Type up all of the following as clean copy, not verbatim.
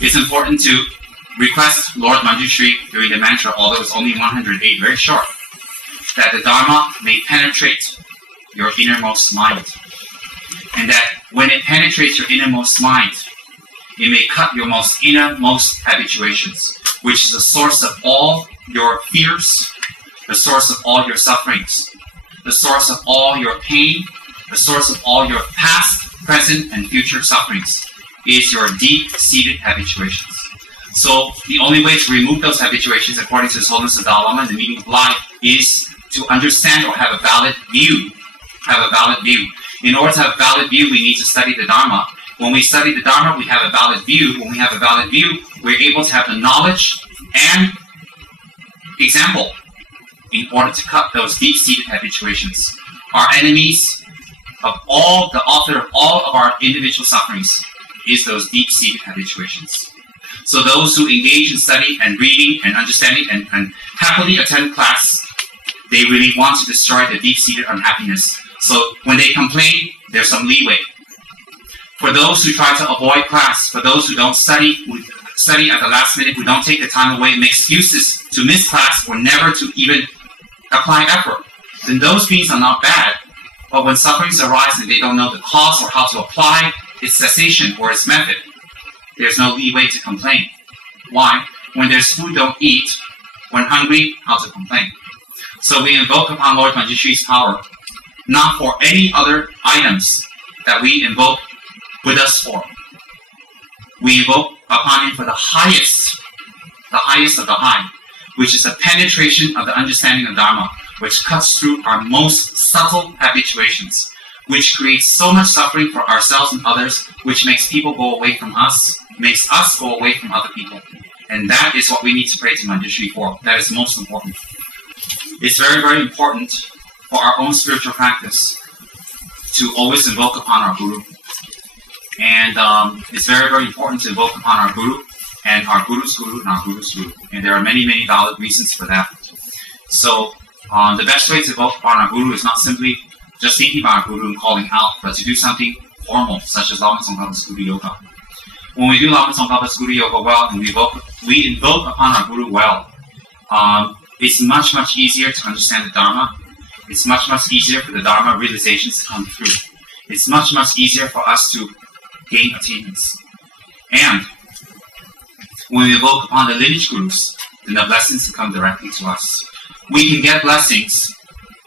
it's important to request Lord Manjushri during the mantra, although it's only 108, very short, that the Dharma may penetrate your innermost mind. And that when it penetrates your innermost mind, it may cut your innermost habituations, which is the source of all your fears, the source of all your sufferings, the source of all your pain, the source of all your past, present, and future sufferings, is your deep-seated habituations. So the only way to remove those habituations, according to His Holiness the Dalai Lama and the meaning of life, is to understand or have a valid view. In order to have a valid view, we need to study the Dharma. When we study the Dharma, we have a valid view. When we have a valid view, we're able to have the knowledge and example in order to cut those deep-seated habituations. Our enemies of all, the author of all of our individual sufferings, is those deep-seated habituations. So those who engage in study and reading and understanding and happily attend class, they really want to destroy the deep-seated unhappiness. So when they complain, there's some leeway. For those who try to avoid class, for those who don't study at the last minute, who don't take the time away, make excuses to miss class or never to even apply effort, then those beings are not bad. But when sufferings arise and they don't know the cause or how to apply its cessation or its method, there's no leeway to complain. Why? When there's food, don't eat. When hungry, how to complain? So we invoke upon Lord Manjushri's power, not for any other items that we invoke Buddhas for. We invoke upon him for the highest of the high, which is a penetration of the understanding of Dharma, which cuts through our most subtle habituations, which creates so much suffering for ourselves and others, which makes people go away from us, makes us go away from other people. And that is what we need to pray to Manjushri for. That is most important. It's very, very important for our own spiritual practice to always invoke upon our Guru. And it's very, very important to invoke upon our Guru and our Guru's Guru and our Guru's Guru. And there are many, many valid reasons for that. So the best way to invoke upon our Guru is not simply just thinking about our Guru and calling out, but to do something formal, such as Lama Tsongkhapa's Guru Yoga. When we do Lama Tsongkhapa's Guru Yoga well, and we invoke upon our Guru well, it's much, much easier to understand the Dharma. It's much, much easier for the Dharma realizations to come through. It's much, much easier for us to gain attainments. And when we invoke upon the lineage gurus, then the blessings come directly to us. We can get blessings.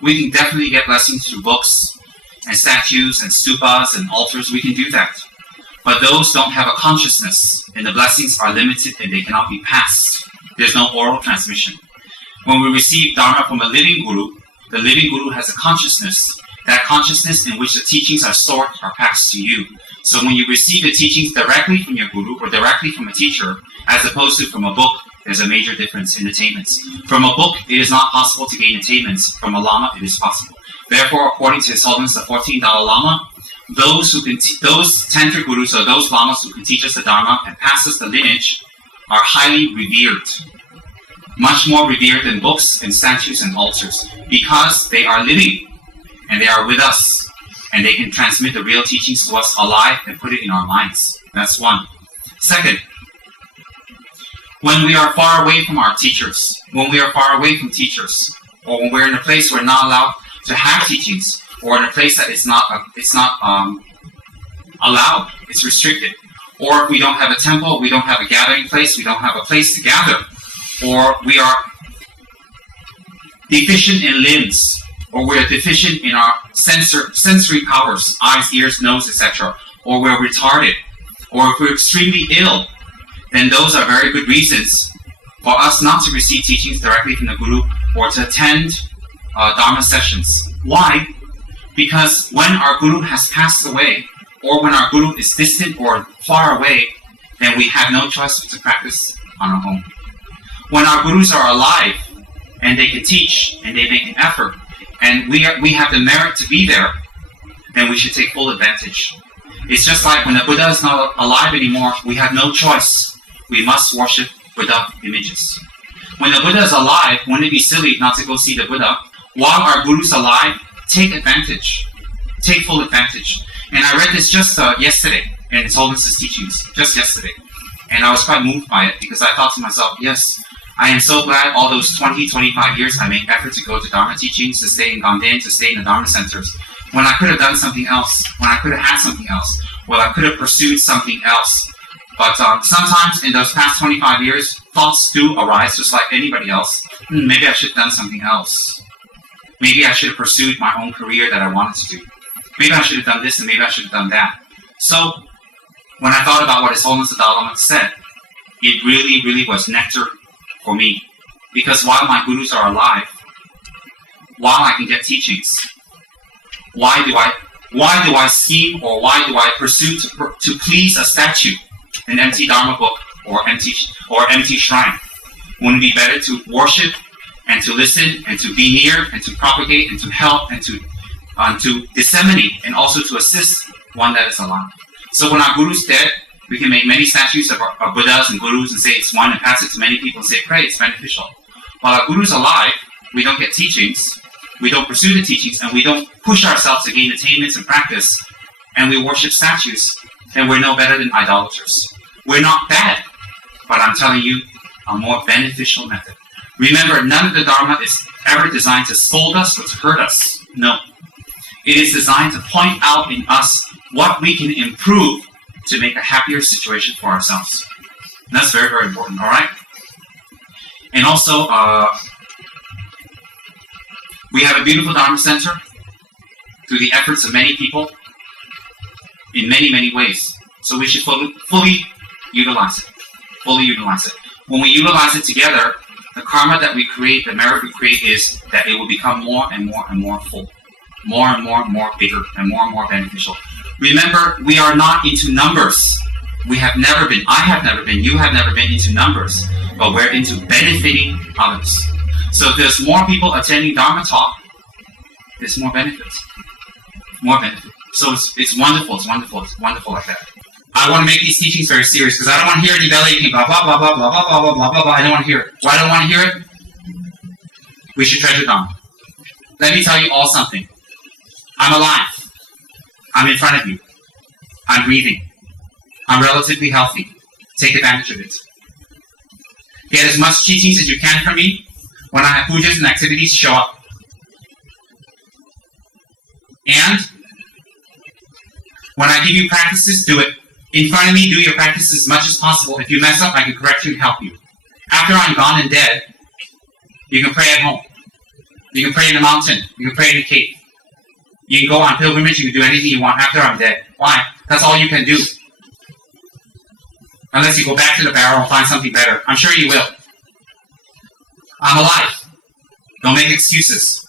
We can definitely get blessings through books and statues and stupas and altars. We can do that. But those don't have a consciousness, and the blessings are limited and they cannot be passed. There's no oral transmission. When we receive Dharma from a living guru, the living guru has a consciousness. That consciousness in which the teachings are stored are passed to you. So when you receive the teachings directly from your guru or directly from a teacher, as opposed to from a book, there's a major difference in attainments. From a book, it is not possible to gain attainments. From a Lama, it is possible. Therefore, according to His Holiness the 14th Dalai Lama, those Tantra gurus or those Lamas who can teach us the Dharma and pass us the lineage are highly revered. Much more revered than books and statues and altars, because they are living and they are with us and they can transmit the real teachings to us alive and put it in our minds. That's one. Second, when we are far away from our teachers, when we are far away from teachers, or when we're in a place where we're not allowed to have teachings, or in a place that it's not allowed, it's restricted, or if we don't have a temple, we don't have a gathering place, we don't have a place to gather, or we are deficient in limbs, or we're deficient in our sensory powers, eyes, ears, nose, etc., or we're retarded, or if we're extremely ill, then those are very good reasons for us not to receive teachings directly from the Guru or to attend Dharma sessions. Why? Because when our Guru has passed away, or when our Guru is distant or far away, then we have no choice but to practice on our own. When our Gurus are alive, and they can teach, and they make an effort, and we have the merit to be there, then we should take full advantage. It's just like when the Buddha is not alive anymore, we have no choice. We must worship Buddha images. When the Buddha is alive, wouldn't it be silly not to go see the Buddha? While our Guru is alive, take advantage. Take full advantage. And I read this just yesterday in His Holiness's teachings, just yesterday. And I was quite moved by it because I thought to myself, yes, I am so glad all those 20, 25 years I made effort to go to Dharma teachings, to stay in Ganden, to stay in the Dharma centers, when I could have done something else, when I could have had something else, when I could have pursued something else. But sometimes in those past 25 years, thoughts do arise just like anybody else. Maybe I should have done something else. Maybe I should have pursued my own career that I wanted to do. Maybe I should have done this and maybe I should have done that. So, when I thought about what His Holiness the Dalai Lama said, it really, really was nectar for me. Because while my gurus are alive, while I can get teachings, why do I scheme or why do I pursue to please a statue, an empty Dharma book or empty shrine? Wouldn't it be better to worship and to listen and to be near and to propagate and to help and to disseminate and also to assist one that is alive? So when our guru's dead, we can make many statues of our Buddhas and gurus and say it's one and pass it to many people and say, pray, it's beneficial. While our guru's alive, we don't get teachings, we don't pursue the teachings, and we don't push ourselves to gain attainments and practice, and we worship statues, and we're no better than idolaters. We're not bad, but I'm telling you, a more beneficial method. Remember, none of the Dharma is ever designed to scold us or to hurt us. No. It is designed to point out in us what we can improve to make a happier situation for ourselves. And that's very, very important, all right? And also, we have a beautiful Dharma center through the efforts of many people in many, many ways. So we should fully utilize it. Fully utilize it. When we utilize it together, the karma that we create, the merit we create is that it will become more and more and more full. More and more bigger and more beneficial. Remember, we are not into numbers. We have never been. I have never been. You have never been into numbers. But we're into benefiting others. So if there's more people attending Dharma talk, there's more benefits. More benefit. So it's wonderful. It's wonderful. It's wonderful like that. I want to make these teachings very serious because I don't want to hear any belly aching, blah, blah, blah, blah, blah, blah, blah, blah, blah, blah, blah. I don't want to hear it. Why don't I want to hear it? We should treasure Dharma. Let me tell you all something. I'm alive. I'm in front of you. I'm breathing. I'm relatively healthy. Take advantage of it. Get as much teachings as you can from me. When I have pujas and activities, show up. And when I give you practices, do it. In front of me, do your practices as much as possible. If you mess up, I can correct you and help you. After I'm gone and dead, you can pray at home. You can pray in a mountain. You can pray in a cave. You can go on pilgrimage. You can do anything you want after I'm dead. Why? That's all you can do. Unless you go back to the barrel and find something better. I'm sure you will. I'm alive. Don't make excuses.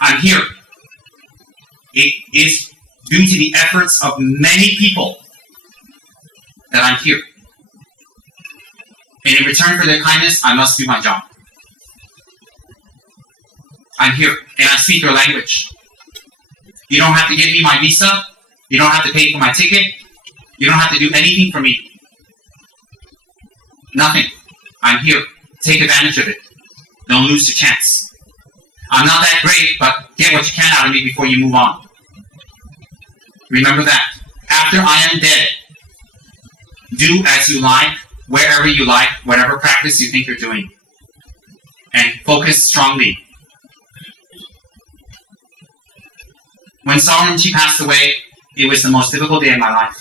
I'm here. It is due to the efforts of many people that I'm here. And in return for their kindness, I must do my job. I'm here, and I speak your language. You don't have to give me my visa. You don't have to pay for my ticket. You don't have to do anything for me. Nothing. I'm here. Take advantage of it. Don't lose the chance. I'm not that great, but get what you can out of me before you move on. Remember that. After I am dead, do as you like, wherever you like, whatever practice you think you're doing. And focus strongly. When Rinpoche passed away, it was the most difficult day of my life.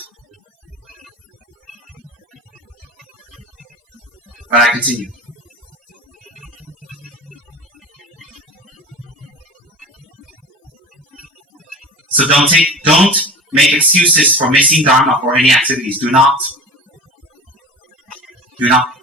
But I continue. So don't make excuses for missing Dharma or any activities. Do not. Do not.